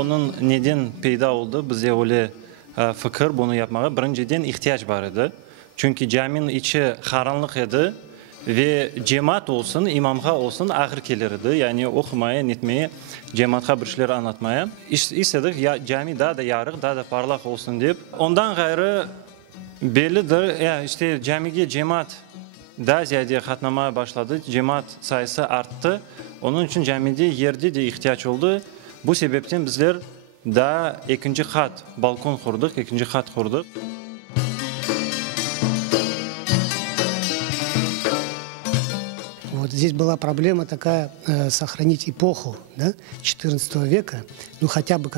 onun neden peyda oldu? Bize öyle fikir bunu yapmaya. Birinciden ihtiyaç var idi. Çünkü caminin içi karanlık idi ve cemaat olsun, imamga olsun ağır gelirdi. Yani okumaya, netmeye, cemaatga bir şeyler anlatmaya. İstedik ya cami daha da yarık, daha da parlak olsun deyip. Ondan gayrı bellidir. Ya işte camiye cemaat daha ziyade katlamaya başladı. Cemaat sayısı arttı. Onun için camide yerde de ihtiyaç oldu. Bu sebepten bizler daha ikinci kat balkon kurduk, ikinci kat kurduk. Вот здесь была проблема такая, сохранить эпоху, да, XIV века, ну хотя бы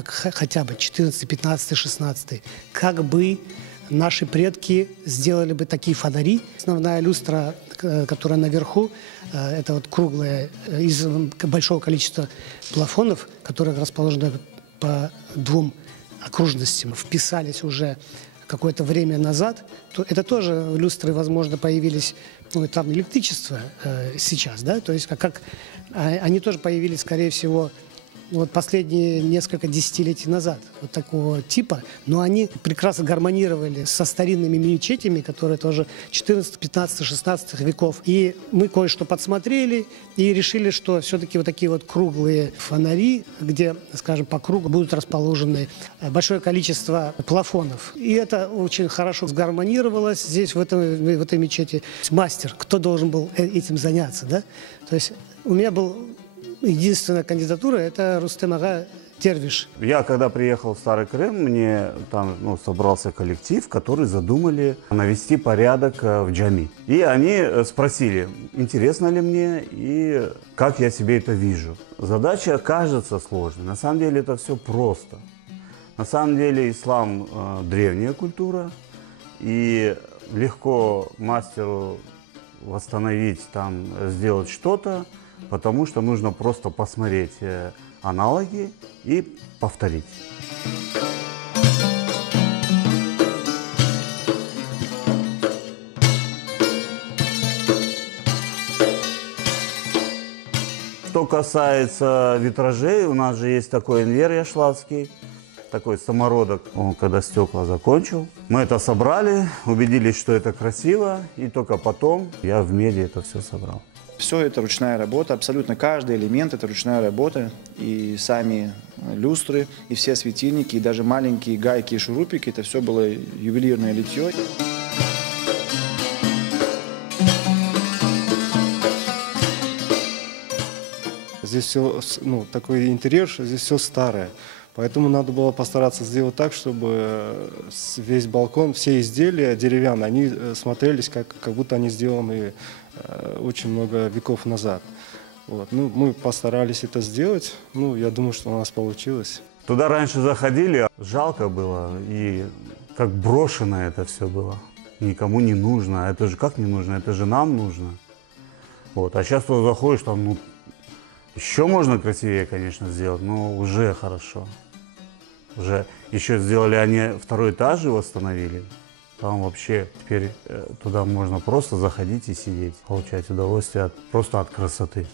14, 15, 16, как бы наши предки сделали бы такие фонари. Основная люстра, которая наверху, это вот круглая, из большого количества плафонов, которые расположены по двум окружностям, вписались уже какое-то время назад, то это тоже люстры, возможно, появились, ну, там электричество сейчас, да, то есть они тоже появились, скорее всего, вот последние несколько десятилетий назад, вот такого типа, но они прекрасно гармонировали со старинными мечетями, которые тоже 14, 15, 16 веков. И мы кое-что подсмотрели и решили, что все-таки вот такие вот круглые фонари, где, скажем, по кругу будут расположены большое количество плафонов. И это очень хорошо сгармонировалось здесь, в этой мечети. Мастер, кто должен был этим заняться, да? То есть у меня был... Единственная кандидатура – это Рустем ага Дервиш. Я, когда приехал в Старый Крым, мне там собрался коллектив, который задумали навести порядок в джами. И они спросили, интересно ли мне и как я себе это вижу. Задача кажется сложной, на самом деле это все просто. На самом деле ислам древняя культура, и легко мастеру восстановить, там, сделать что-то, потому что нужно просто посмотреть аналоги и повторить. Что касается витражей, у нас же есть такой инвер яшлатский, такой самородок. Он когда стекла закончил, мы это собрали, убедились, что это красиво, и только потом я в меди это все собрал. Все это ручная работа, абсолютно каждый элемент это ручная работа. И сами люстры, и все светильники, и даже маленькие гайки и шурупики, это все было ювелирное литье. Здесь все, ну, такой интерьер, что здесь все старое. Поэтому надо было постараться сделать так, чтобы весь балкон, все изделия деревянные, они смотрелись, как будто они сделаны очень много веков назад. Вот. Ну, мы постарались это сделать. Ну, я думаю, что у нас получилось. Туда раньше заходили, жалко было, и как брошено это все было. Никому не нужно. Это же как не нужно? Это же нам нужно. Вот. А сейчас туда заходишь, там, ну, еще можно красивее, конечно, сделать, но уже хорошо. Уже еще сделали они второй этаж и восстановили. Там вообще теперь туда можно просто заходить и сидеть, получать удовольствие просто от красоты.